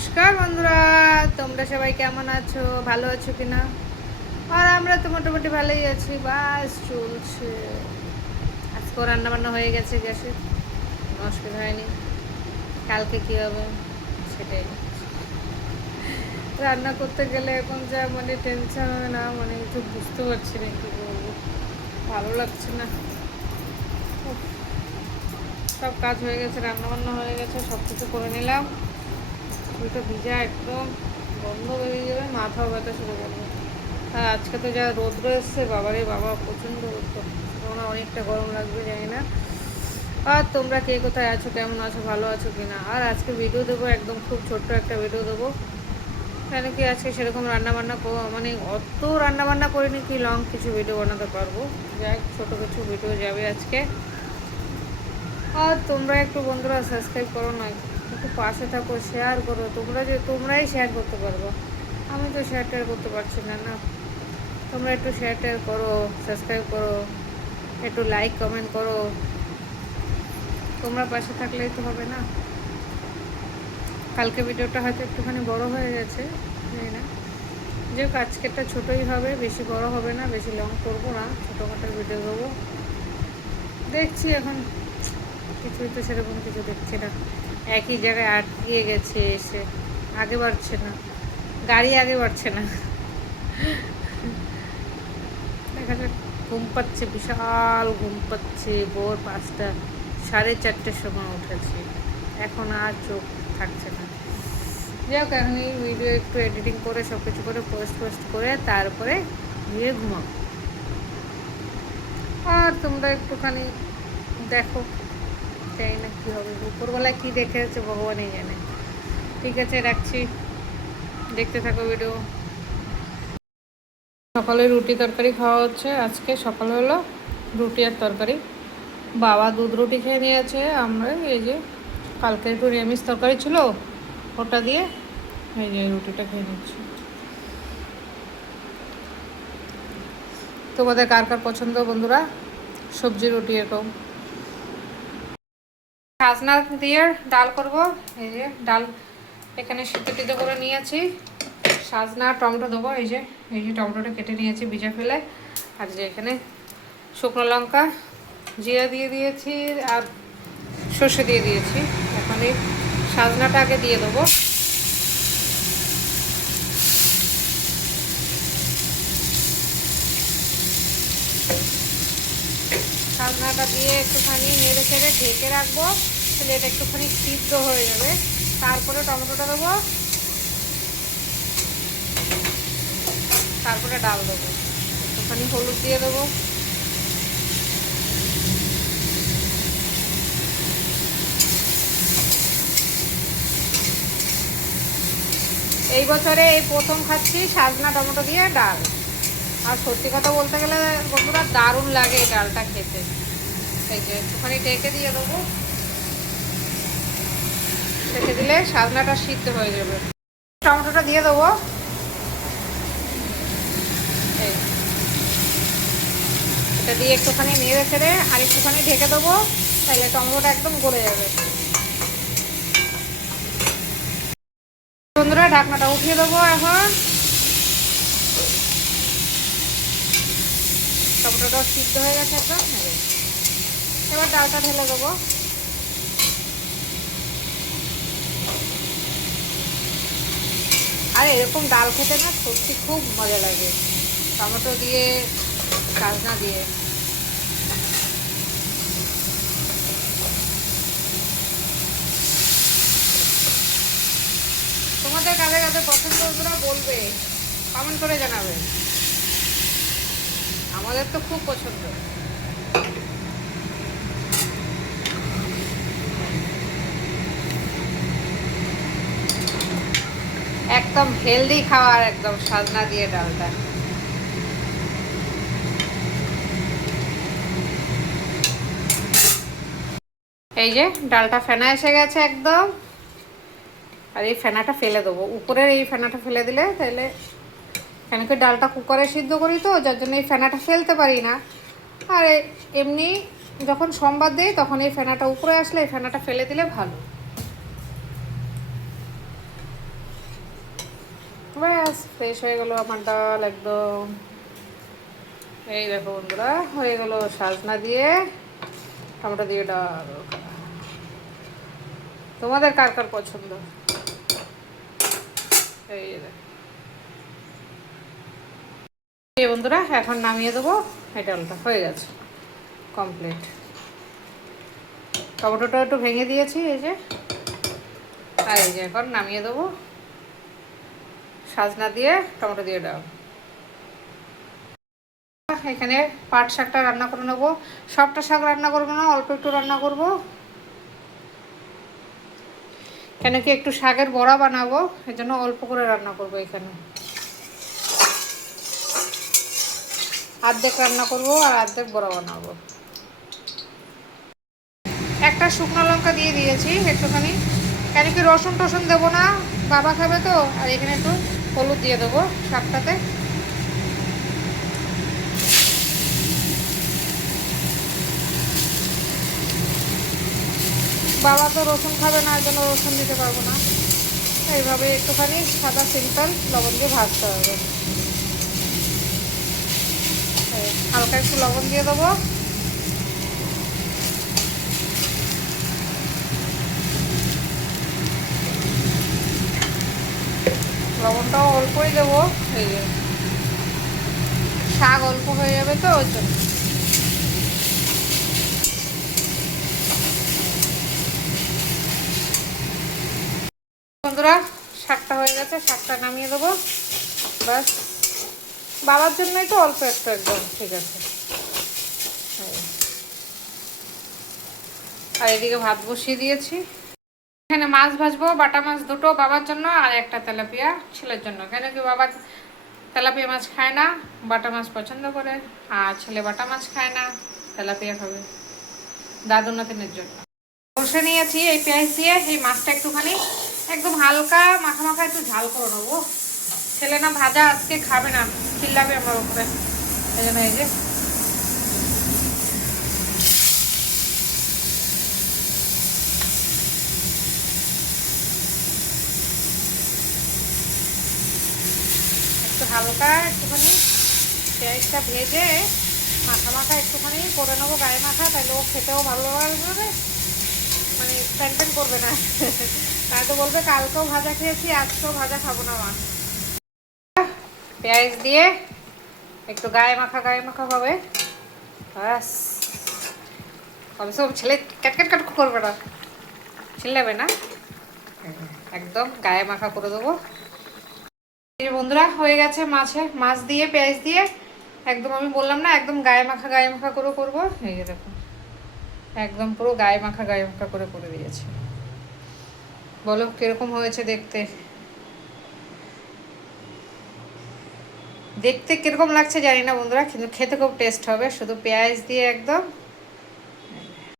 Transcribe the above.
নমস্কার বন্ধুরা, তোমরা সবাই কেমন আছো? ভালো আছো কিনা? আর আমরা তো মোটামুটি ভালোই আছি, বাস চলছে। আজকেও রান্নাবান্না হয়ে গেছে, গ্যাসে কোনো অসুবিধা হয়নি। কালকে কী হবে সেটাই। রান্না করতে গেলে এখন যা টেনশন হয় না, কিছু বুঝতে পারছি না কী বলবো, ভালো লাগছে না। উফ, সব কাজ হয়ে গেছে, রান্নাবান্না হয়ে গেছে, সব কিছু করে নিলাম। চুলটা ভিজা একদম বন্ধ বেরিয়ে যাবে, মাথাও ব্যথা শুরু করবে। আর আজকে তো যা রৌদ্র এসছে, বাবারে বাবা, প্রচণ্ড রৌদ্র। তোমরা অনেকটা গরম লাগবে জানি না। আর তোমরা কে কোথায় আছো, কেমন আছো, ভালো আছো কি না? আর আজকে ভিডিও দেবো, একদম খুব ছোট্ট একটা ভিডিও দেবো। কেন কি আজকে সেরকম রান্নাবান্না অত রান্নাবান্না করিনি কি লং কিছু ভিডিও বানাতে পারবো। যাই ছোটো কিছু ভিডিও যাবে আজকে। আর তোমরা একটু বন্ধুরা সাবস্ক্রাইব করো না, একটু পাশে থাকো, শেয়ার করো। তোমরাই শেয়ার করতে পারবো, আমি তো শেয়ার টেয়ার করতে পারছি না। তোমরা একটু শেয়ার টেয়ার করো, সাবস্ক্রাইব করো, একটু লাইক কমেন্ট করো। তোমরা পাশে থাকলেই তো হবে না। কালকে ভিডিওটা হয়তো একটুখানি বড় হয়ে গেছে, জানি না। যে আজকেরটা ছোটোই হবে, বেশি বড় হবে না, বেশি লং করবো না, ছোটোখাটো ভিডিও দেবো। দেখছি এখন কিছুই তো সেরকম কিছু দেখছি না, একই জায়গায় আটকিয়ে গেছে এসে, আগে বাড়ছে না, গাড়ি আগে বাড়ছে না। দেখা যাক। ঘুম পাচ্ছে, বিশাল ঘুম পাচ্ছে। ভোর 5টা, 4:30টার সময় উঠেছি, এখন আর চোখ থাকছে না। যাই হোক, আমি ভিডিও একটু এডিটিং করে সব কিছু করে পোস্ট করে তারপরে গিয়ে ঘুমাবো। আর তোমরা একটুখানি দেখো, জানি না কী হবে, উপরবেলায় কী দেখে আছে ভগবানই জানে। ঠিক আছে, রাখছি, দেখতে থাকো ভিডিও। সকালে রুটি তরকারি খাওয়া হচ্ছে। আজকে সকালে হলো রুটি আর তরকারি। বাবা দুধ রুটি খেয়ে নিয়েছে, আমরা এই যে কালকে একটু নিরামিষ তরকারি ছিল, ওটা দিয়ে এই যে রুটিটা খেয়ে নিচ্ছি। তোমাদের কার কার পছন্দ বন্ধুরা সবজি রুটি এরকম? সাজনা দিয়ে ডাল করব। এই যে ডাল এখানে সিদ্ধ করে নিয়েছি। সাজনা টমেটো দেবো, এই যে টমেটোটা কেটে নিয়েছি ভিজা ফেলে। আর যে এখানে শুকনো লঙ্কা, জিরা দিয়ে দিয়েছি আর সর্ষে দিয়ে দিয়েছি। এখন এই সাজনাটা আগে দিয়ে দেবো। সাজনাটা দিয়ে একটুখানি নেড়ে ছেড়ে ঢেকে রাখবো, তাহলে এটা একটুখানি সিদ্ধ হয়ে যাবে। তারপরে টমেটোটা দেবো, তারপরে ডাল দেবো, একটুখানি হলুদ দিয়ে দেবো। এই বছরে এই প্রথম খাচ্ছি সাজনা টমেটো দিয়ে ডাল। আর সত্যি কথা বলতে গেলে বন্ধুরা দারুণ লাগে এই ডালটা খেতে। এই যে একটুখানি ঢেকে দিয়ে দেবো, রেখে দিলে সাজনাটা সিদ্ধ হয়ে যাবে। টমেটোটা দিয়ে দেবো, এই এটা দিয়ে একটুখানি নেড়ে ছেড়ে আর একটুখানি ঢেকে দেবো, তাহলে টমেটোটা একদম গলে যাবে। বন্ধুরা ঢাকনাটা উঠিয়ে দেবো এখন। টমেটোটাও সিদ্ধ হয়ে গেছে একদম। এবার ডালটা ঢেলে দেবো। আর এরকম ডাল খেতে না সত্যি খুব মজা লাগে, টমেটো দিয়ে, সাজনা দিয়ে। তোমাদের কাদের কাদের পছন্দ ওরা বলবে, কমেন্ট করে জানাবে। আমাদের তো খুব পছন্দ। একদম হেলদি খাবার, একদম সাজনা দিয়ে ডালটা। এই যে ডালটা ফেনা এসে গেছে একদম। আর এই ফেনাটা ফেলে দেবো, উপরের এই ফেনাটা ফেলে দিলে তাহলে, কেন কি ডালটা কুকারে সিদ্ধ করি তো, যার জন্য এই ফেনাটা ফেলতে পারি না। আর এমনি যখন সোমবার দিই তখন এই ফেনাটা উপরে আসলে এই ফেনাটা ফেলে দিলে ভালো। বাস ফ্রেশ হয়ে গেল আমার ডাল একদম। এই দেখো বন্ধুরা, হয়ে গেল সাজনা দিয়ে টমেটো দিয়ে ডাল। তোমাদের কার কার পছন্দ? এই দেখো এই বন্ধুরা, এখন নামিয়ে দেবো। এই ডালটা হয়ে গেছে কমপ্লিট। টমেটোটা একটু ভেঙে দিয়েছি এই যে, আর এই যে এখন নামিয়ে দেবো সাজনা দিয়ে টমেটো দিয়ে ডাল। এখানে পাট শাকটা রান্না করে নেবো। সবটা শাক রান্না করবো না, অল্প একটু রান্না করব, কেন কি একটু শাকের বড়া বানাবো, এই জন্য অল্প করে রান্না করব। এখানে অর্ধেক রান্না করব আর অর্ধেক বড়া বানাবো। একটা শুকনো লঙ্কা দিয়ে দিয়েছি একটুখানি, কেন কি রসুন টসুন দেবো না, বাবা খাবে তো। আর এখানে একটু হলুদ দিয়ে দেবো শাকটাতে। বাবা তো রসুন খাবে না, এই জন্য রসুন দিতে পারবো না। এইভাবে একটুখানি সাদা সিম্পল লবণ দিয়ে ভাজতে হবে। হালকা একটু লবণ দিয়ে দেবো। লবণটাও অল্পই দেবো, এই যে শাক অল্প হয়ে যাবে তো ওই জন্য। বন্ধুরা শাকটা হয়ে গেছে, শাকটা নামিয়ে দেবো ব্যাস। বাবার জন্যই তো অল্প একটু, একদম ঠিক আছে। আর এদিকে ভাত বসিয়ে দিয়েছি। এখানে মাছ ভাজবো, বাটা মাছ দুটো বাবার জন্য আর একটা তেলাপিয়া ছেলের জন্য। কেন কি বাবা তেলাপিয়া মাছ খায় না, বাটা মাছ পছন্দ করে। আর ছেলে বাটা মাছ খায় না, তেলাপিয়া খাবে দাদু নাতিনের জন্য। বসে নিয়েছি এই পেঁয়াজ দিয়ে এই মাছটা একটুখানি একদম হালকা মাখা মাখা একটু ঝাল করে নেবো। ছেলে না ভাজা আজকে খাবে না, চিল্লাবে আমার উপরে, এই জন্য এই যে একটু হালকা একটুখানি পেঁয়াজটা ভেজে মাখা মাখা একটুখানি করে নেবো, গায়ে মাখা, তাহলে ও খেতেও ভালো লাগবে, মানে প্যান প্যান করবে না। তাই তো বলবে কালকেও ভাজা খেয়েছি, আজকেও ভাজা খাবো না মা। পেঁয়াজ দিয়ে একটু গায়ে মাখা হবে ব্যাস। অবশ্য ছেলে ক্যাটক্যাট কাট করবে না, চিল্লাবে না, একদম গায়ে মাখা করে দেবো। এই বন্ধুরা হয়ে গেছে মাছ দিয়ে পেঁয়াজ দিয়ে একদম, আমি বললাম না একদম গায়ে মাখা করে করবো। এই যে দেখো একদম পুরো গায়ে মাখা করে করে দিয়েছে। বলো কিরকম হয়েছে দেখতে, দেখতে কিরকম লাগছে জানি না বন্ধুরা, কিন্তু খেতে খুব টেস্ট হবে। শুধু পেঁয়াজ দিয়ে একদম